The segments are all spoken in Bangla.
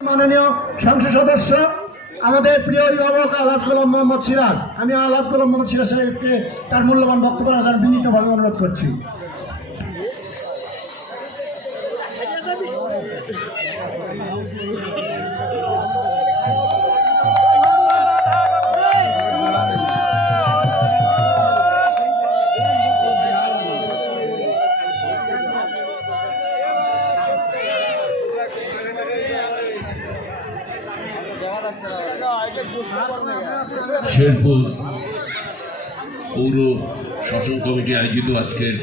মাননীয় সংসদ সদস্য আমাদের প্রিয় অভিভাবক আলহাজ গোলাম মোহাম্মদ সিরাজ, আমি আলহাজ গোলাম মোহাম্মদ সিরাজ সাহেবকে তার মূল্যবান বক্তব্য রাখার বিনীতভাবে অনুরোধ করছি। শেরপুর পৌর শাসন কমিটি আয়োজিত আজকের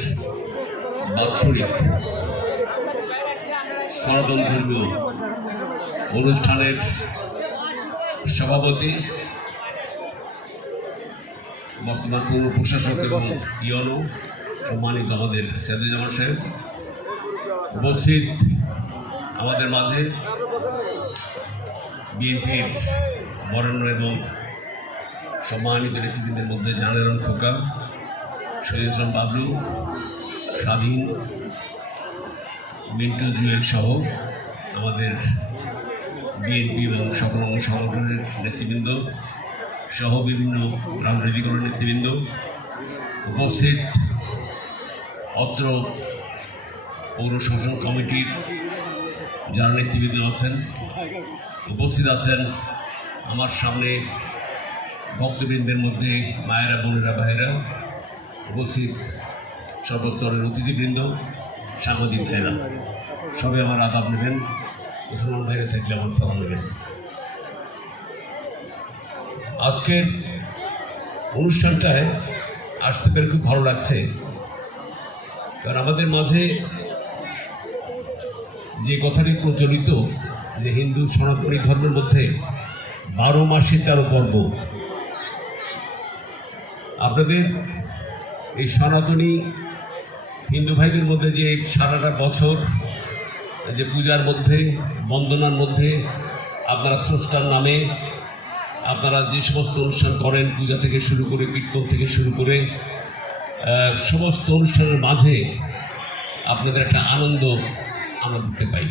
বাৎসরিক সনাতন ধর্মীয় অনুষ্ঠানের সভাপতি, বর্তমান পৌর প্রশাসক এবং ইয়নো সম্মানিত আমাদের সাইদুজ্জামান সাহেব, উপস্থিত আমাদের মাঝে বিএনপির বরেণ্য এবং সম্মানিত নেতৃবৃন্দের মধ্যে জানালাম খোকা, শহীদ ইসলাম বাবলু, স্বাধীন, মিন্টু জুয়েল সহ আমাদের বিএনপি এবং সকল অঙ্গ সংগঠনের নেতৃবৃন্দ সহ বিভিন্ন রাজনৈতিক দলের নেতৃবৃন্দ, উপস্থিত অত্র পৌর শাসন কমিটির যারা নেতৃবৃন্দ আছেন, উপস্থিত আছেন আমার সামনে ভক্তবৃন্দের মধ্যে মায়েরা, বোনেরা, ভাইয়েরা, উপস্থিত সর্বস্তরের অতিথিবৃন্দ, সাংবাদিক ভাইয়েরা, সবাই আমার আদাব নেবেন। মুসলমান ভাইরা থাকলে আমার সালাম নেবেন। আজকের অনুষ্ঠানটায় আসতে পেরে খুব ভালো লাগছে, কারণ আমাদের মাঝে যে কথাটি প্রচলিত যে হিন্দু সনাতনী ধর্মের মধ্যে 12 মাসে 13 পর্ব, আপনাদের এই সনাতনী হিন্দু ভাইদের মধ্যে যে সারাটা বছর যে পূজার মধ্যে, বন্দনার মধ্যে আপনারা স্রষ্টার নামে আপনারা যে সমস্ত অনুষ্ঠান করেন, পূজা থেকে শুরু করে, কীর্তন থেকে শুরু করে সমস্ত অনুষ্ঠানের মাঝে আপনাদের একটা আনন্দ আমরা দেখতে পাই।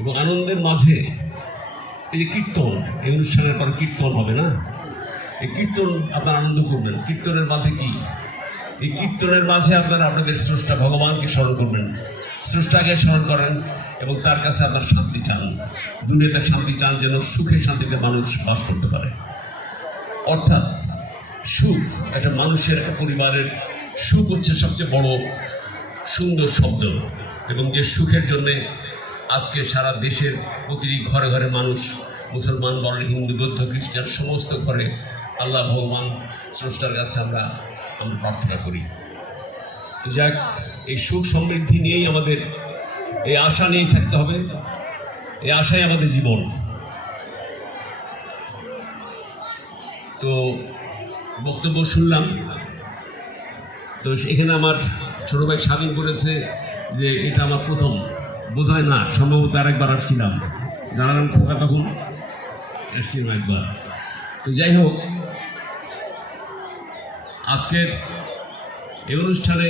এবং আনন্দের মাঝে এই যে কীর্তন, এই অনুষ্ঠানের পর কীর্তন হবে না, এই কীর্তন আপনারা আনন্দ করবেন। কীর্তনের মাঝে কি? এই কীর্তনের মাঝে আপনারা আপনাদের স্রষ্টা ভগবানকে স্মরণ করবেন, স্রষ্টাকে স্মরণ করেন এবং তার কাছে আপনার শান্তি চান, দুনিয়াতে শান্তি চান, যেন সুখে শান্তিতে মানুষ বাস করতে পারে। অর্থাৎ সুখ, একটা মানুষের, একটা পরিবারের সুখ হচ্ছে সবচেয়ে বড় সুন্দর শব্দ, এবং যে সুখের জন্যে আজকে সারা দেশের প্রতিটি ঘরে ঘরে মানুষ, মুসলমান বলেন, হিন্দু, বৌদ্ধ, খ্রিস্টান, সমস্ত ঘরে আল্লাহ ভগবান স্রষ্টার কাছে আমরা প্রার্থনা করি। তো যাক, এই সুখ সমৃদ্ধি নিয়েই আমাদের, এই আশা নিয়েই থাকতে হবে, এই আশাই আমাদের জীবন। তো বক্তব্য শুনলাম, তো এখানে আমার ছোট ভাই স্বাধীন করেছে যে এটা আমার প্রথম, বোধ হয় না, সম্ভবত আরেকবার আসছিলাম, জানালাম খোকা তখন এসছিলাম একবার। তো যাই হোক, আজকের এই অনুষ্ঠানে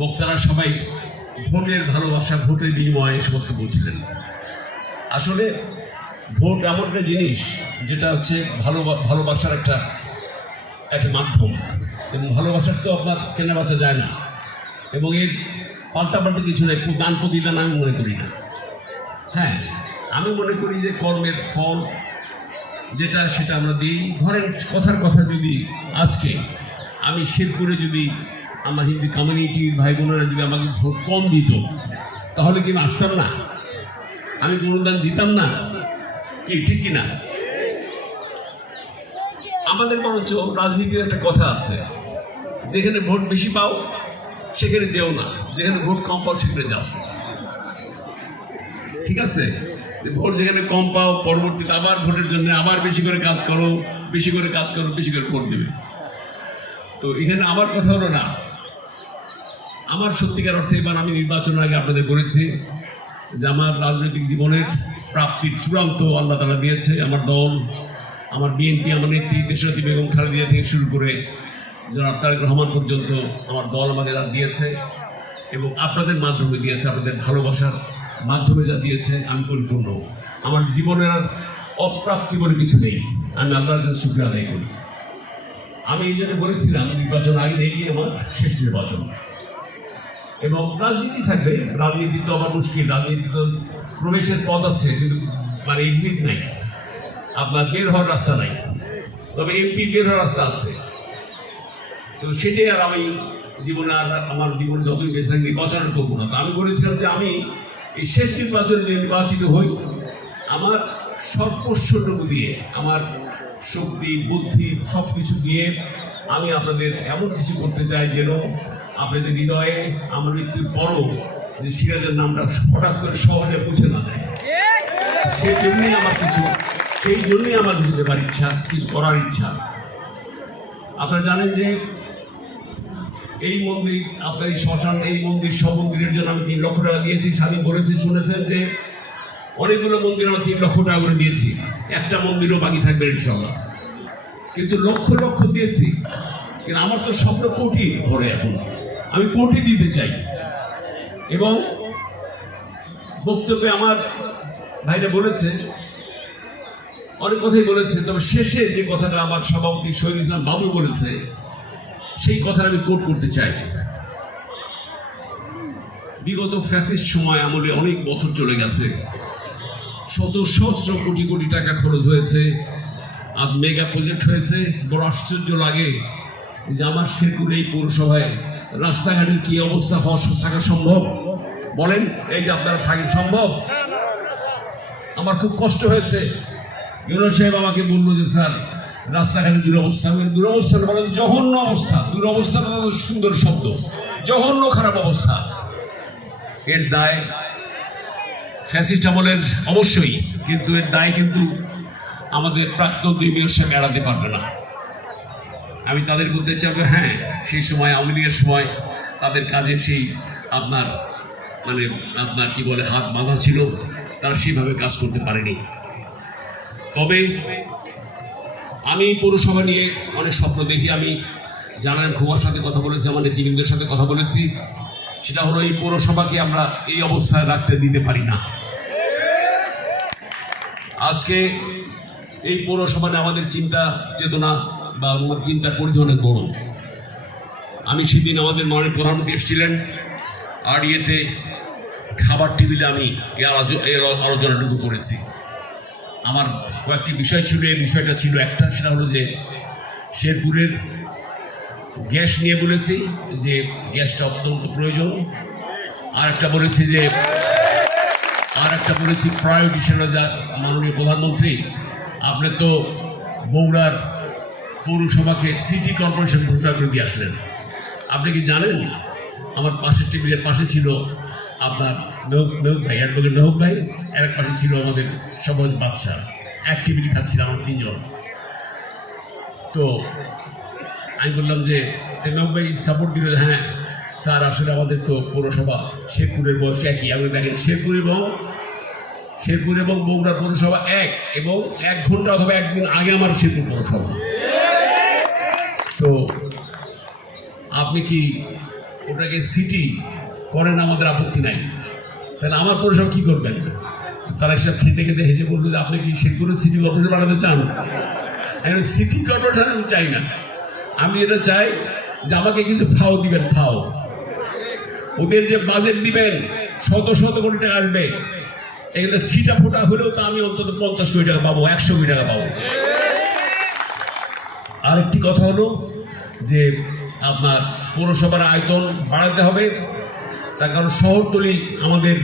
বক্তারা সবাই ভোটের ভালোবাসা, ভোটের বিনিময়ে সমস্ত বলছিলেন। আসলে ভোট এমন একটা জিনিস যেটা হচ্ছে ভালোবাসার একটা মাধ্যম, এবং ভালোবাসার তো আপনার কেনা বেচা যায় না, এবং এর পাল্টাপাল্টি কিছু নেই, দান প্রতিদান আমি মনে করি না। হ্যাঁ, আমি মনে করি যে কর্মের ফল যেটা, সেটা আমরা দিই। ধরেন কথার কথা, যদি আজকে আমি শেরপুরে যদি আমার হিন্দু কমিউনিটির ভাই বোনেরা যদি আমাকে ভোট কম দিত, তাহলে কি আমি আসতাম না? আমি অনুদান দিতাম না? কি ঠিক কিনা? আমাদের বরঞ্চ রাজনীতির একটা কথা আছে, যেখানে ভোট বেশি পাও সেখানে যেও না, যেখানে ভোট কম পাও সেখানে যাও। ঠিক আছে? ভোট যেখানে কম পাও, পরবর্তীতে আবার ভোটের জন্য আবার বেশি করে কাজ করো, বেশি করে কাজ করো, বেশি করে ভোট দেবে। তো এখানে আমার কথা হলো না, আমার সত্যিকার অর্থে এবার আমি নির্বাচনের আগে আপনাদের বলেছি যে আমার রাজনৈতিক জীবনের প্রাপ্তির চূড়ান্ত আল্লাহ তাআলা দিয়েছে। আমার দল, আমার বিএনপি, আমার নেত্রী দেশনেত্রী বেগম খালেদা থেকে শুরু করে জনাব তারেক রহমান পর্যন্ত আমার দল আমাকে দিয়েছে, এবং আপনাদের মাধ্যমে দিয়েছে, আপনাদের ভালোবাসার মাধ্যমে যা দিয়েছে আমি পরিপূর্ণ। আমার জীবনের আর অপ্রাপ্তি বলে কিছু নেই, আমি আল্লাহর কাছে শুকরিয়া আদায় করি। আমি এই জন্য বলেছিলাম নির্বাচন আগে এগিয়ে আমার শেষ নির্বাচন, এবং রাজনীতি থাকবে, রাজনীতি তো আমার মুশকিল, রাজনীতি তো প্রবেশের পথ আছে কিন্তু মানে এক্সিট নাই, আপনার বের হওয়ার রাস্তা নাই, তবে এমপি বের হওয়ার রাস্তা আছে। তো সেটাই আর আমি জীবনে আর আমার জীবনে যতই বেঁচে থাকি নির্বাচন করবো না। আমি বলেছিলাম যে আমি এই শেষ নির্বাচনে যে নির্বাচিত হই আমার সর্বস্বটুকু দিয়ে, আমার শক্তি বুদ্ধি সব কিছু দিয়ে আমি আপনাদের এমন কিছু করতে চাই যেন আপনাদের হৃদয়ে আমার মৃত্যুর পরও যে সিরাজের নামটা হঠাৎ করে সহজে মুছে না যায়। সেই জন্যই আমার কিছু দেবার ইচ্ছা, কিছু করার ইচ্ছা। আপনারা জানেন যে এই মন্দির, আপনার এই শ্মশান, এই মন্দির, সব মন্দিরের জন্য আমি 3 লক্ষ টাকা দিয়েছি। স্বামী বলেছি, শুনেছেন যে অনেকগুলো মন্দির আমরা 3 লক্ষ টাকা করে দিয়েছি, একটা মন্দিরও বাকি থাকবে ইনশাআল্লাহ। কিন্তু লক্ষ লক্ষ দিয়েছি, কিন্তু আমার তো স্বপ্ন কোটি ঘরে, এখন আমি কোটি দিতে চাই। এবং বক্তব্যে আমার ভাইরা বলেছে, অনেক কথাই বলেছে, তবে শেষে যে কথাটা আমার সভাপতি শহীদ ইসলাম বাবু বলেছে সেই কথাটা আমি কোট করতে চাই। বিগত ফ্যাসিস্ট সময় আমলে অনেক বছর চলে গেছে, শত সহস্র কোটি কোটি টাকা খরচ হয়েছে, আর মেগা প্রজেক্ট হয়েছে। বড় আশ্চর্য লাগে যে আমার শেরপুর এই পৌরসভায় রাস্তাঘাটের কি অবস্থা থাকা সম্ভব? বলেন, এই যে আপনারা থাকেন, সম্ভব? আমার খুব কষ্ট হয়েছে। ইউনুস সাহেব আমাকে বললো যে স্যার রাস্তাঘাটের দুরবস্থা। দুরবস্থা বলেন জঘন্য অবস্থা, দুরবস্থা সুন্দর শব্দ, জঘন্য খারাপ অবস্থা। এর দায় ফ্যাসিস্ট আমলের অবশ্যই, কিন্তু এর দায় কিন্তু আমাদের প্রাক্তন মেয়র সাহেব এড়াতে পারবে না। আমি তাদের বলতে চাইবো, হ্যাঁ সেই সময় আওয়ামী লীগের সময় তাদের কাজের সেই আপনার কি বলে হাত বাঁধা ছিল, তারা সেইভাবে কাজ করতে পারেনি। তবে আমি পৌরসভা নিয়ে অনেক স্বপ্ন দেখি। আমি জানান খুমার সাথে কথা বলেছি, আমার নেতৃবৃন্দের সাথে কথা বলেছি, সেটা হলো এই পৌরসভাকে আমরা এই অবস্থায় রাখতে দিতে পারি না। আজকে এই পৌরসভা নিয়ে আমাদের চিন্তা চেতনা বা আমার চিন্তার পরিধি অনেক বড়। আমি সেদিন আমাদের মাননীয় প্রধানমন্ত্রী এসেছিলেন, আর ইয়েতে খাবার টেবিলে আমি এই আলোচনাটুকু করেছি। আমার কয়েকটি বিষয় ছিল, এই বিষয়টা ছিল একটা, সেটা হলো যে শেরপুরের গ্যাস নিয়ে বলেছি যে গ্যাসটা অত্যন্ত প্রয়োজন। আর একটা বলেছি প্রায়োরিটি ছিল যা মাননীয় প্রধানমন্ত্রী আপনি তো বগুড়ার পৌরসভাকে সিটি কর্পোরেশন ঘোষণা করে দিয়ে আসলেন। আপনি কি জানেন আমার পাশের টেবিলের পাশে ছিল আপনার মেহক ভাই, অ্যাডভোকেট মেহক ভাই, আর এক পাশে ছিল আমাদের সমাজ বাদশাহ। অ্যাক্টিভিটি খাচ্ছিলাম আমরা 3 জন। তো আমি বললাম যে মেহক ভাই সাপোর্ট দিল, হ্যাঁ স্যার আসলে আমাদের তো পৌরসভা শেরপুরের বয়স একই। আপনি দেখেন শেরপুর এবং বগুড়া পৌরসভা এবং 1 ঘন্টা অথবা 1 দিন আগে আমার শেরপুর পৌরসভা। তো আপনি কি ওটাকে সিটি করেন, আমাদের আপত্তি নাই, তাহলে আমার পৌরসভা কী করবেন? তারা এসব খেতে খেতে হেসে বললো যে আপনি কি শেরপুরের সিটি কর্পোরেশন বানাতে চান? এখন সিটি কর্পোরেশন আমি চাই না, আমি এটা চাই যে আমাকে কিছু ফাও দিবেন, ফাও। ওদের যে বাজেট দিবেন শত শত কোটি টাকা আসবে, এখানে ছিটা ফোটা হলেও তো আমি অন্তত 50 কোটি টাকা পাবো, 100 কোটি টাকা পাবো। আরেকটি কথা হলো যে আপনার পৌরসভার আয়তন বাড়াতে হবে, তার কারণ শহরতলি, আমাদের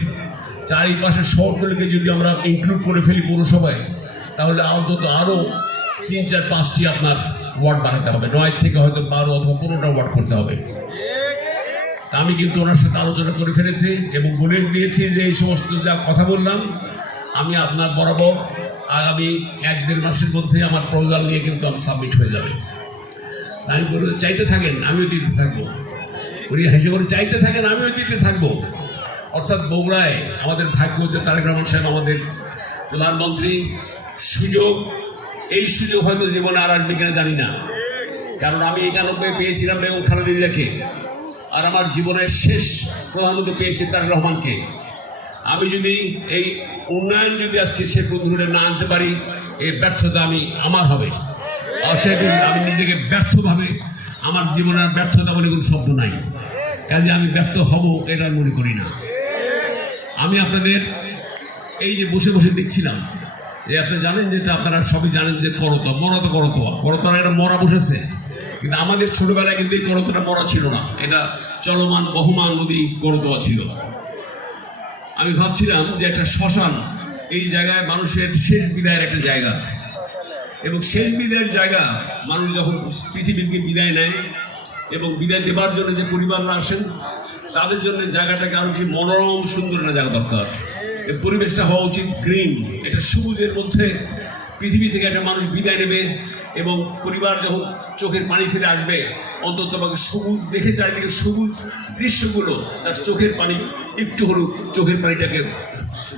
চারিপাশের শহরতলিকে যদি আমরা ইনক্লুড করে ফেলি পৌরসভায়, তাহলে অন্তত আরও 3, 4, 5টি আপনার ওয়ার্ড বানাতে হবে, 9 থেকে হয়তো 12 অথবা 15টা ওয়ার্ড করতে হবে। তা আমি কিন্তু ওনার সাথে আলোচনা করে ফেলেছি এবং বলে দিয়েছি যে এই সমস্ত যা কথা বললাম আমি আপনার বরাবর আগামী 1-1.5 মাসের মধ্যে আমার প্রপোজাল নিয়ে কিন্তু আমি সাবমিট হয়ে যাবে। আমি বলবো চাইতে থাকেন, আমিও দিতে থাকবো। উনি হেসে করে চাইতে থাকেন, আমিও দিতে থাকবো। অর্থাৎ বগুড়ায় আমাদের ভাগ্য যে তারেক রহমান সাহেব আমাদের প্রধানমন্ত্রী, এই সুযোগ হয়তো জীবনে আর আসবে কিনা জানি না, কারণ আমি 91 পেয়েছিলাম বেগম খালেদা জিয়াকে, আর আমার জীবনের শেষ প্রধানমন্ত্রী পেয়েছি তারেক রহমানকে। আমি যদি এই উন্নয়ন যদি আজকে শেরপুর ধরে না আনতে পারি, এই ব্যর্থতা আমার হবে। অসেবি আমি নিজেকে ব্যর্থভাবে, আমার জীবনের ব্যর্থতা বলে কোনো শব্দ নাই, কাজে আমি ব্যর্থ হব এটা মনে করি না। আমি আপনাদের এই যে বসে বসে দেখছিলাম, যে আপনি জানেন যেটা আপনারা সবই জানেন যে করতোয়া এটা মরা বসেছে, কিন্তু আমাদের ছোটবেলায় কিন্তু এই করতোয়াটা মরা ছিল না, এটা চলমান বহমান নদী করতোয়া ছিল। আমি ভাবছিলাম যে একটা শ্মশান, এই জায়গায় মানুষের শেষ বিদায়ের একটা জায়গা, এবং শেষ বিদায়ের জায়গা মানুষ যখন পৃথিবীকে বিদায় নেয় এবং বিদায় দেবার জন্য যে পরিবাররা আসেন, তাদের জন্য জায়গাটাকে আরো কি মনোরম সুন্দর একটা জায়গা দরকার। এই পরিবেশটা হওয়া উচিত গ্রিন, এটা সবুজের মধ্যে পৃথিবী থেকে একটা মানুষ বিদায় নেবে এবং পরিবার যখন চোখের পানি ফিরে আসবে, অন্তত আমাকে সবুজ দেখে চারিদিকে সবুজ দৃশ্যগুলো তার চোখের পানি একটু হলেও চোখের পানিটাকে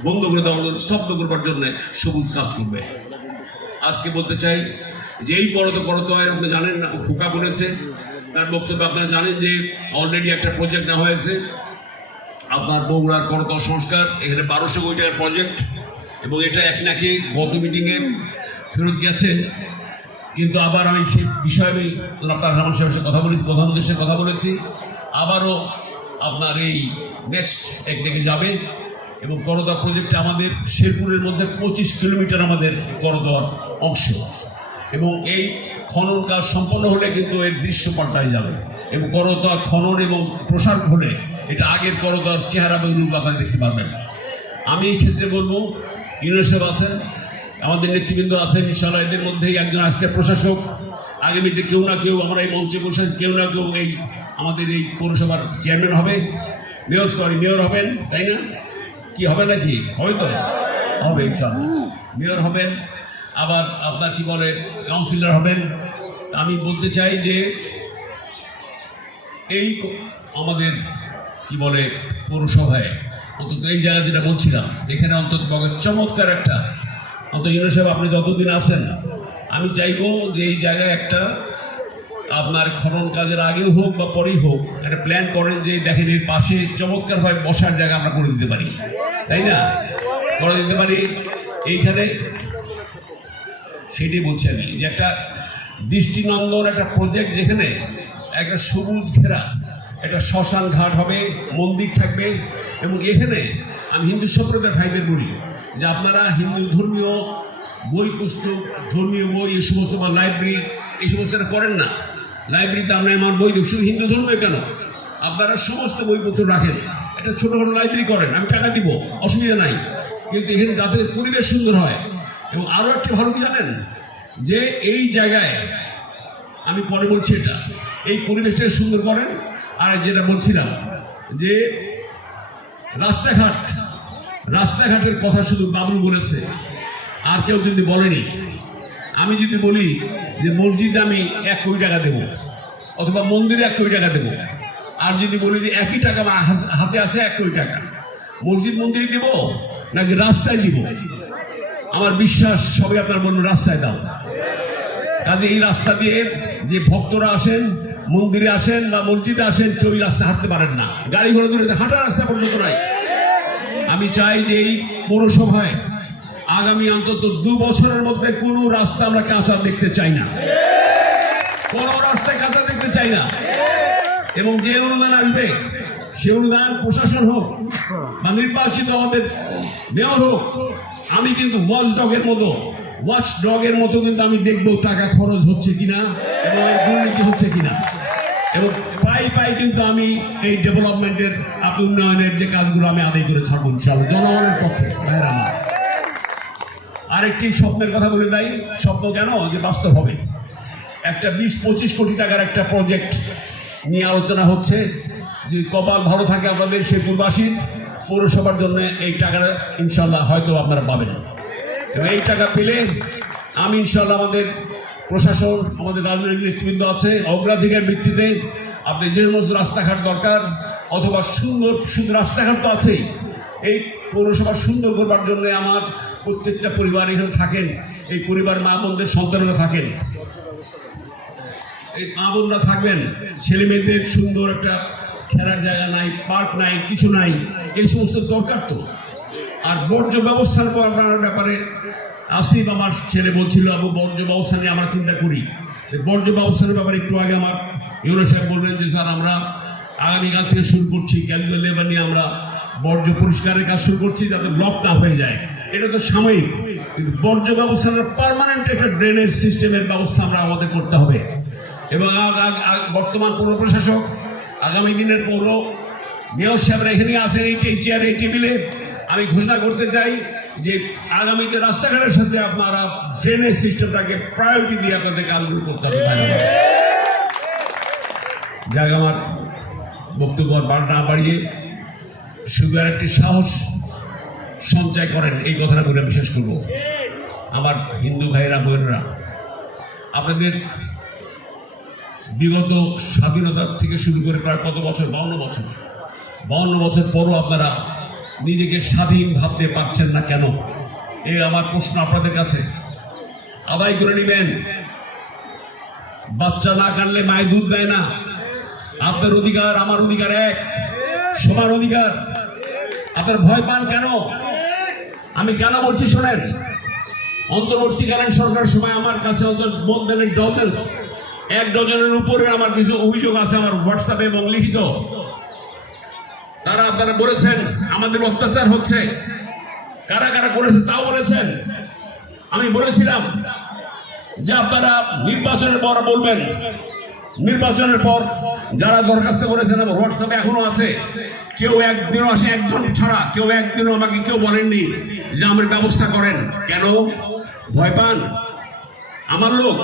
বন্ধ করে দেওয়ার জন্য, শব্দ করবার জন্য সবুজ কাজ করবে। আজকে বলতে চাই যে এই করতোয়া আপনি জানেন না, ফুকা বলেছে তার বক্তব্য আপনারা জানেন যে অলরেডি একটা প্রজেক্ট নেওয়া হয়েছে আপনার বগুড়ার করতোয়া সংস্কার, এখানে 1200 কোটি টাকার প্রজেক্ট, এবং এটা এক নাকি গত মিটিংয়ে ফেরত গেছে। কিন্তু আবার আমি সেই বিষয়ে আপনার রহমান সাহেবের সাথে কথা বলেছি, প্রধানমন্ত্রীর সাথে কথা বলেছি, আবারও আপনার এই নেক্সট একদিকে যাবে এবং করতোয়া প্রজেক্টে আমাদের শেরপুরের মধ্যে 25 কিলোমিটার আমাদের করতোয়ার অংশ, এবং এই খনন কাজ সম্পন্ন হলে কিন্তু এর দৃশ্য পাল্টায় যাবে এবং করতোয়া খনন এবং প্রসার হলে এটা আগের করতোয়ার চেহারা বা রূপ আপনারা দেখতে পারবেন। আমি এই ক্ষেত্রে বলবো ইউনিসেফ আছেন, আমাদের নেতৃবৃন্দ আছেন, ইনশাআল্লাহ এদের মধ্যেই একজন আজকে প্রশাসক, আগামীতে কেউ না কেউ আমরা এই মঞ্চে বসে কেউ না কেউ এই আমাদের এই পৌরসভার চেয়ারম্যান হবে, মেয়র হবেন, তাই না? কি হবে নাকি? হবে তো হবে, ইনশাআল্লাহ মেয়র হবেন, আবার আপনার কি বলে কাউন্সিলর হবেন। আমি বলতে চাই যে এই আমাদের কি বলে পৌরসভায় অন্তত এই জায়গা যেটা বলছিলাম, এখানে অন্তত চমৎকার একটা, অন্তত ইউনিসেফ আপনি যতদিন আছেন, আমি চাইবো যে এই জায়গায় একটা আপনার খনন কাজের আগেও হোক বা পরেই হোক একটা প্ল্যান করেন যে দেখেন এর পাশে চমৎকারভাবে বসার জায়গা আমরা করে দিতে পারি, তাই না? করে দিতে পারি এইখানে, সেটাই বলছি আমি যে একটা দৃষ্টিনন্দন একটা প্রজেক্ট, যেখানে একটা সবুজ ঘেরা একটা শ্মশান ঘাট হবে, মন্দির থাকবে, এবং এখানে আমি হিন্দু সম্প্রদায়ের ভাইদের বলি যে আপনারা হিন্দু ধর্মীয় বই পুস্তক, ধর্মীয় বই এই সমস্ত বা লাইব্রেরি এই সমস্তটা করেন না। লাইব্রেরিতে আমরা আমার বই দেখি, শুধু হিন্দু ধর্মীয় কেন, আপনারা সমস্ত বইপত্র রাখেন, একটা ছোটোখাটো লাইব্রেরি করেন, আমি টাকা দিব, অসুবিধা নাই, কিন্তু এখানে যাতে পরিবেশ সুন্দর হয়। এবং আরও একটা ভালো কি জানেন, যে এই জায়গায় আমি পরে বলছি এটা এই পরিবেশটাকে সুন্দর করেন। আর যেটা বলছিলাম যে রাস্তাঘাটের কথা শুধু বাবলু বলেছে, আর কেউ কিন্তু বলেনি। আমি যদি বলি যে মসজিদে আমি 1 কোটি টাকা দেবো, অথবা মন্দিরে 1 কোটি টাকা দেবো, আর যদি বলি যে একই টাকা আমার হাতে আছে 1 কোটি টাকা, মসজিদ মন্দিরে দিব নাকি রাস্তায় দিব, আমার বিশ্বাস সবাই আপনার বলুন রাস্তায় দাও। কাজে এই রাস্তা দিয়ে যে ভক্তরা আসেন, মন্দিরে আসেন বা মসজিদে আসেন, কেউ রাস্তা হাঁটতে পারেন না, গাড়ি ঘোড়া দূরে হাঁটার রাস্তা পর্যন্ত নাই। আমি চাই যে এই পৌরসভায় আগামী অন্তত 2 বছরের মধ্যে কোনো রাস্তা আমরা কাঁচা দেখতে চাই না, কোনো রাস্তায় কাঁচা দেখতে চাই না। এবং যে অনুদান আসবে সে অনুদান প্রশাসন হোক বা নির্বাচিত আমাদের মেয়র হোক, আমি কিন্তু ওয়াচ ডগের মতো কিন্তু আমি দেখবো টাকা খরচ হচ্ছে কিনা এবং দুর্নীতি হচ্ছে কিনা, এবং পাই কিন্তু আমি এই ডেভেলপমেন্টের উন্নয়নের যে কাজগুলো আমি আদায় করে ছাড়বো ইনশাআল্লাহ জনগণের পক্ষে। আরেকটি স্বপ্নের কথা বলে দেয়, স্বপ্ন কেন যে বাস্তব হবে। একটা 20-25 কোটি টাকার একটা প্রজেক্ট নিয়ে আলোচনা হচ্ছে, যে কপাল ভালো থাকে আপনাদের শেরপুরবাসীর, পৌরসভার জন্য এই টাকাটা ইনশাল্লাহ হয়তো আপনারা পাবেন। এবং এই টাকা পেলে আমি ইনশাল্লাহ আমাদের প্রশাসন, আমাদের রাজনৈতিক নেতৃবৃন্দ আছে, অগ্রাধিকার ভিত্তিতে আপনি যে সমস্ত রাস্তাঘাট দরকার, অথবা সুন্দর রাস্তাঘাট তো আছেই, এই পৌরসভা সুন্দর করবার জন্য আমার প্রত্যেকটা পরিবার এখানে থাকেন, এই পরিবার মা বোনদের সন্তানরা থাকেন, এই মা বোনরা থাকবেন, ছেলে মেয়েদের সুন্দর একটা খেলার জায়গা নাই, পার্ক নাই, কিছু নাই, এই সমস্ত দরকার। তো আর বর্জ্য ব্যবস্থার ব্যাপারে আসিফ আমার ছেলে বলছিল, আবু বর্জ্য ব্যবস্থা নিয়ে আমরা চিন্তা করি। বর্জ্য ব্যবস্থার ব্যাপারে একটু আগে আমার ইউনো সাহেব বললেন যে স্যার আমরা আগামীকাল থেকে শুরু করছি, ক্যালকুলেট লেবার নিয়ে আমরা বর্জ্য পরিষ্কারের কাজ শুরু করছি যাতে ব্লক না হয়ে যায়। এটা তো সাময়িক, কিন্তু বর্জ্য ব্যবস্থার পার্মানেন্ট একটা ড্রেনেজ সিস্টেমের ব্যবস্থা আমরা আমাদের করতে হবে। এবং বর্তমান পৌর প্রশাসক, আগামী দিনের পৌর মেয়র সাহেবরা এখানে আছেন এই চেয়ারে, এই টেবিলে। আমি ঘোষণা করতে চাই যে আগামীতে রাস্তাঘাটের সাথে আপনারা ড্রেনেজ সিস্টেমটাকে প্রায়োরিটি দিয়ে আপনাদের কাজগুলো করতে হবে। যাক, আমার বক্তব্য না বাড়িয়ে শুধু আর একটি সাহস সঞ্চয় করেন এই কথাটা বলে বিশেষ করব। আমার হিন্দু ভাইরা বোনেরা, আপনাদের বিগত স্বাধীনতা থেকে শুরু করে প্রায় কত বছর, 52 বছর পরও আপনারা নিজেকে স্বাধীন ভাবতে পারছেন না কেন? এই আমার প্রশ্ন আপনাদের কাছে। আদায় করে নেবেন। বাচ্চা না কানলে মায়ের দুধ দেয় না। আপনার অধিকার আমার অধিকার এক, সমান অধিকার। আপনার ভয় পান কেন? আমি কেন বলছি শোনেন। অন্তর্বর্তীকালীন সরকারের সময় আমার কাছে এক ডজনের উপরে আমার কিছু অভিযোগ আছে আমার হোয়াটসঅ্যাপে এবং লিখিত। তারা আপনারা বলেছেন আমাদের অত্যাচার হচ্ছে, কারা কারা করেছে তাও বলেছেন। আমি বলেছিলাম যে আপনারা নির্বাচনের পর বলবেন। নির্বাচনের পর যারা দরখাস্ত করেছেন আমার হোয়াটসঅ্যাপে এখনো আছে, কেউ একদিনও আসে, একজন ছাড়া কেউ একদিনও আমাকে কেউ বলেননি যে আমার ব্যবস্থা করেন। কেন? ভয় পান? আমার লোক,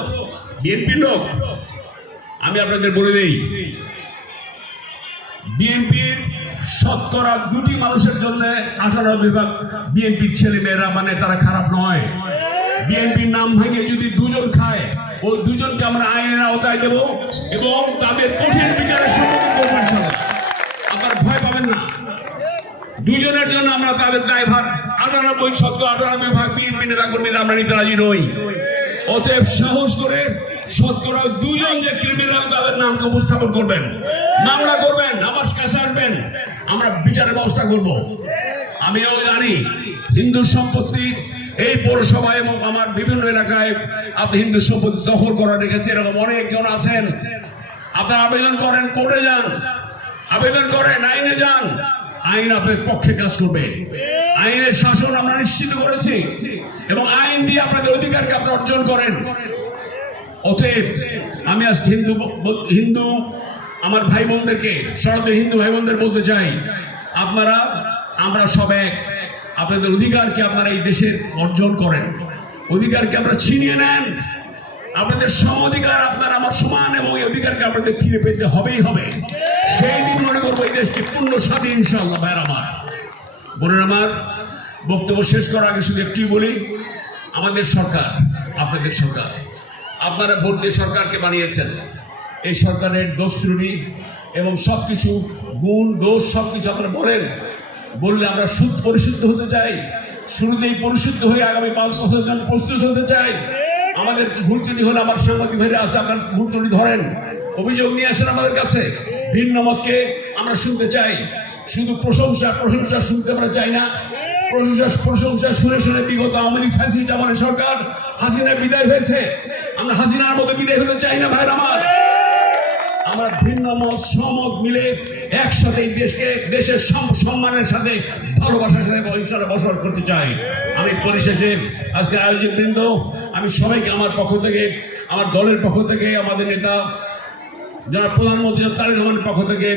বিএনপির লোক। আমি আপনাদের বলে দেই, বিএনপির শতকরা 2টি মানুষের জন্য 98% বিএনপির ছেলে মেয়েরা মানে তারা খারাপ নয়। বিএনপির নাম ভেঙে যদি 2 জন খায়, ওই 2 জনকে আমরা আইনের আওতায় দেব এবং তাদের কঠিন বিচারের সম্মুখীন করবো ইনশাআল্লাহ। আপনারা ভয় পাবেন না। 2 জনের জন্য আমরা তাদের দায়ভার 98% বিএনপি নেতা কর্মীরা আমরা নিতে রাজি নই। অতএব সাহস করে শতকরা 2 জন যে ক্রিমিনাল তাদের নামকে উপস্থাপন করবেন, মামলা করবেন, আমার কাছে আসবেন, আমরা বিচারের ব্যবস্থা করব। আমিও জানি হিন্দু সম্পত্তি এই পৌরসভায় এবং আমার বিভিন্ন এলাকায় আপনি হিন্দু সম্পত্তি দখল করা রেখেছে, এরকম অনেকজন আছেন। আপনারা আবেদন করেন, কোর্টে যান, আবেদন করেন, আইনে যান, আইন আপনার পক্ষে কাজ করবে। আইনের শাসন আমরা নিশ্চিত করেছি এবং আইন দিয়ে আপনাদের অধিকারকে আপনারা অর্জন করেন। অতএব আমি আজ হিন্দু আমার ভাই বোনদেরকে, সনাতন হিন্দু ভাই বোনদের বলতে চাই, আপনারা আমরা সব এক। আপনাদের অধিকারকে আপনারা এই দেশে অর্জন করেন, অধিকারকে আপনারা ছিনিয়ে নেন। আপনাদের সম অধিকার আপনার আমার সমান এবং এই অধিকারকে আপনাদের ফিরে পেতে হবেই হবে। সেই দিন মনে করবো এই দেশটি পূর্ণ স্বাধীন ইনশাআল্লাহ। ভাইয়ের আমার, বোনের আমার, বক্তব্য শেষ করার আগে শুধু একটি বলি, আমাদের সরকার, আপনাদের সরকার, আপনারা ভোট দিয়ে সরকারকে বানিয়েছেন। এই সরকারের দোষ ত্রুটি এবং সবকিছু গুণ দোষ সবকিছু আপনারা বললে আমরা পরিশুদ্ধ হতে চাই। শুরুতেই পরিশুদ্ধ হয়ে আগামী 5 বছরের জন্য প্রস্তুত হতে চাই। আমাদের ভুল ত্রুটি হলে আমার সাংবাদিক ভাইরা আছে, আপনার ভুল ত্রুটি ধরেন, অভিযোগ নিয়ে আসেন আমাদের কাছে। ভিন্ন মতকে আমরা শুনতে চাই। শুধু প্রশংসা শুনতে আমরা চাই না। প্রশংসা শুনে শুনে বিগত আওয়ামী লীগ ফ্যাসিস্ট আমলের সরকার হাসিনা বিদায় হয়েছে, আমরা হাসিনার মতো বিদায় হতে চাই না। ভাইরা আমার, আমরা ভিন্ন মত সমত মিলে একসাথে দেশের সম্মানের সাথে ভালোবাসার সাথে ইনশাআল্লাহ বসবাস করতে চাই। আমি পরিশেষে আজকে আয়োজক বৃন্দ, আমি সবাইকে আমার পক্ষ থেকে, আমার দলের পক্ষ থেকে, আমাদের নেতা যারা প্রধানমন্ত্রী তারেক রহমানের পক্ষ থেকে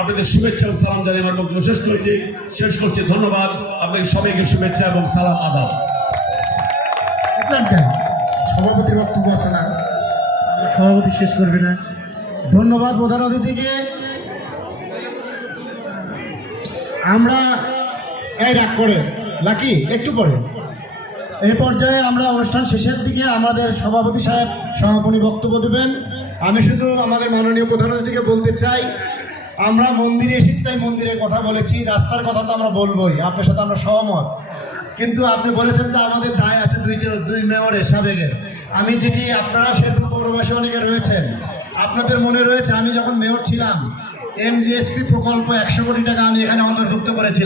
আপনাদের শুভেচ্ছা ও সালাম জানিয়ে আমার বক্তব্য শেষ করছি। ধন্যবাদ আপনাদের সবাইকে, শুভেচ্ছা এবং সালাম, আদাব। সভাপতির বক্তব্য আছে না, সভাপতি শেষ করবে না। ধন্যবাদ প্রধান অতিথিকে। আমরা এই রাগ করে লাকি একটু পরে এই পর্যায়ে আমরা অনুষ্ঠান শেষের দিকে আমাদের সভাপতি সাহেব সমাপনী বক্তব্য দেবেন। আমি শুধু আমাদের মাননীয় প্রধান অতিথিকে বলতে চাই, আমরা মন্দিরে এসেছি তাই মন্দিরের কথা বলেছি, রাস্তার কথা তো আমরা বলবোই, আপনার সাথে আমরা সহমত। কিন্তু আপনি বলেছেন যে আমাদের দায় আছে 2 মেয়রের সাবেকের। আমি যেটি, আপনারা শেরপুর পৌরবাসী অনেকে রয়েছেন, আপনাদের মনে রয়েছে আমি যখন মেয়র ছিলাম MGSP প্রকল্প 100 কোটি টাকা আমি এখানে অন্তর্ভুক্ত করেছিলাম।